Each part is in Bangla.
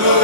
Congo.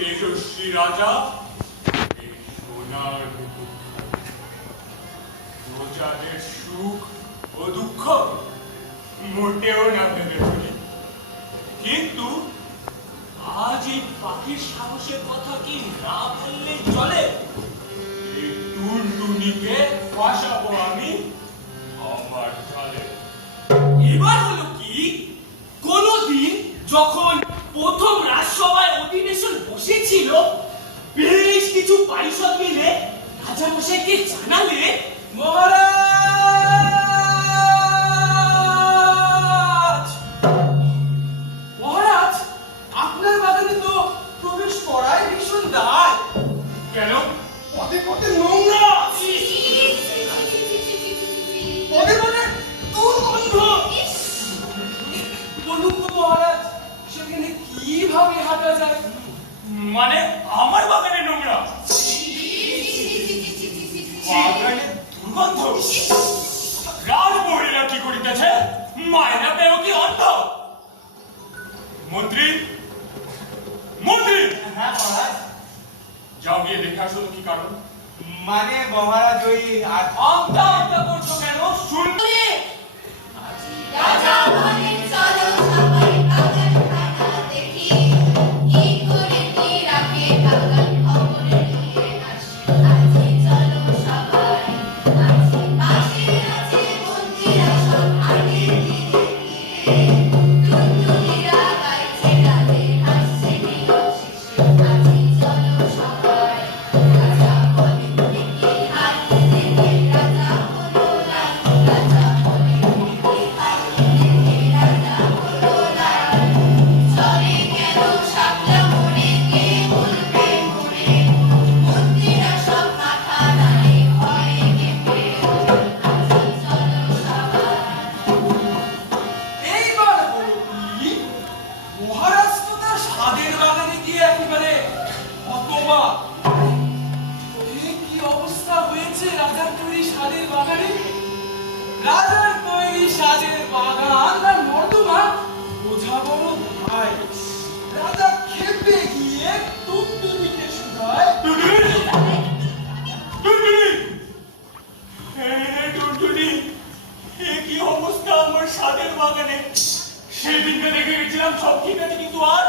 তেজস্বী রাজা এই সোনার প্রজাদের সুখ ও দুঃখ। মোটেও না ভেবে কিন্তু আজ এই পাখির সাহসের কথা কি না বললে চলে? টুনটুনিকে ফাঁসাবো আমি আমার চলে এবার হলো কি? কোনদিন যখন প্রথম রাজসভায় অধিবেশন বসেছিল। বেশ কিছু পারিষদ মিলে রাজা মশাইকে জানালে মহারাজ করা যায় মানে আমার বাগানে নোংরা। বাগানে দুর্গন্ধ। রাজবৌরীরা কি করিতেছে? মায়না পেয়েও কি অন্ধ? মন্ত্রী? মন্ত্রী? হ্যাঁ মহারাজ। যাও গিয়ে দেখে আসো কি কারণ। মানে মহারাজ ওই আর অন্ধ অন্ধ করছ কেন? শুনলে বাগানে সেদিনকে দেখে গেছিলাম সব ঠিক আছে কিন্তু আজ?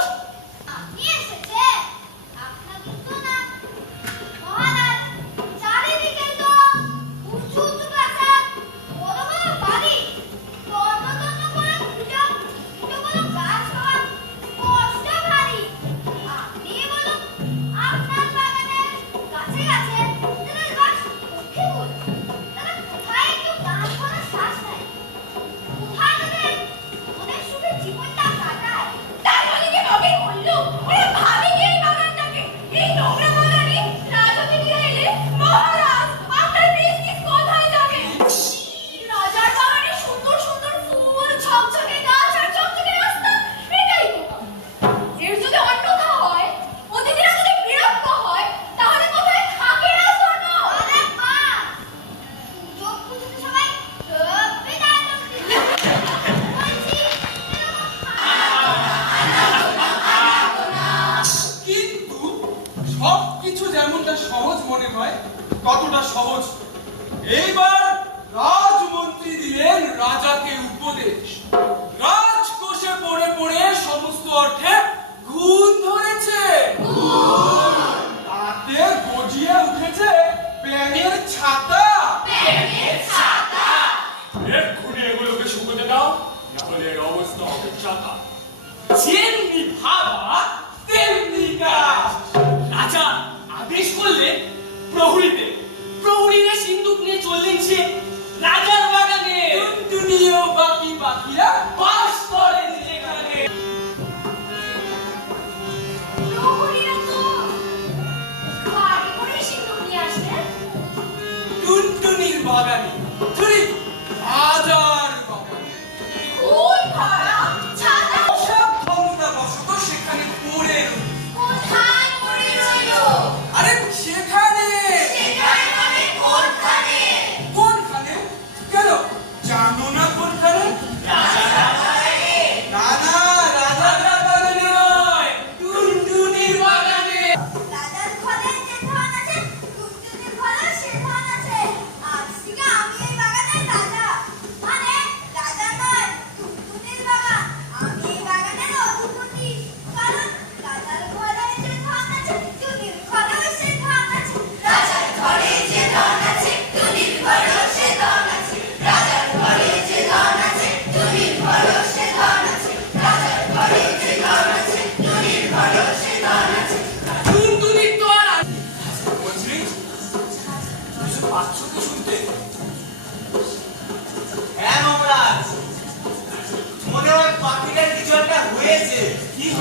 ছাতা? ব্যাগের ছাতা। এক্ষুনি এগুলোকে শুকোতে দাও নাহলে এর অবস্থা হবে ছাতা। যেমনি ভাবা তেমনি কাজ রাজা আদেশ করলেন প্রহরীতে প্রহরীরা সিন্দুক নিয়ে চললেন সে রাজার বাগানে। দুনিয়া বাকি বাকিরা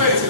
কি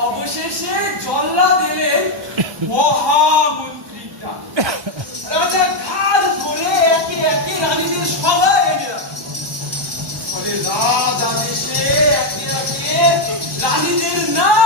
অবশেষে জল্লা এলেন মহামন্ত্রীর ডাক রাজা খাল ধরে একে একে রানীদের সবাই এনে ফলে রাজ আদেশে একে একে রানীদের না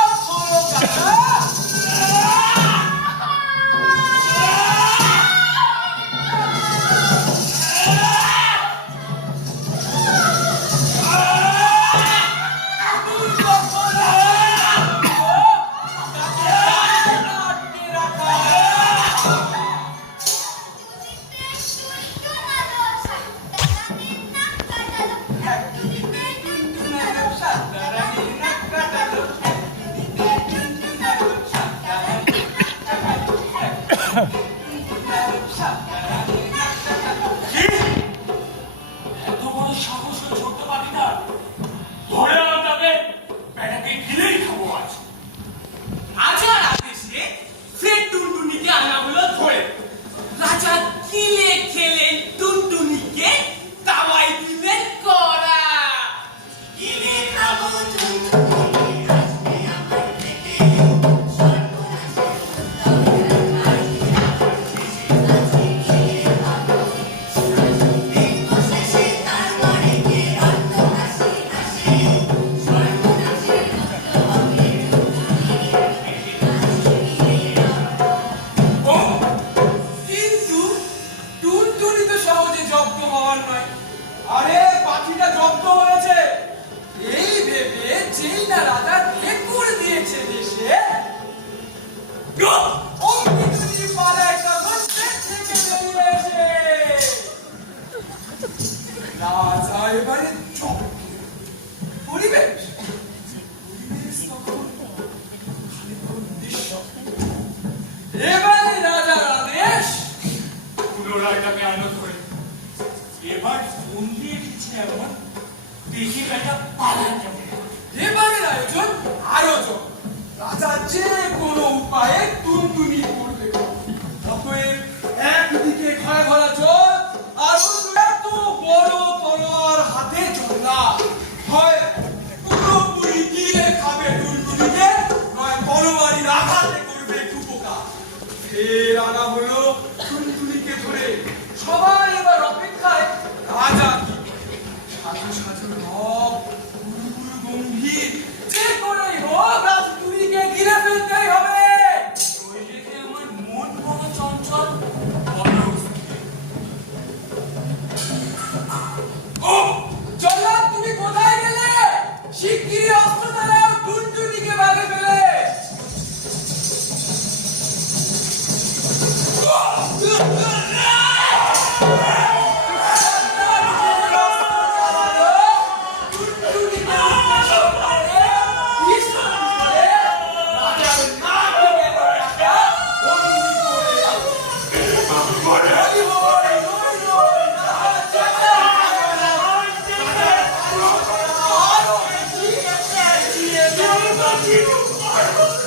Thank you.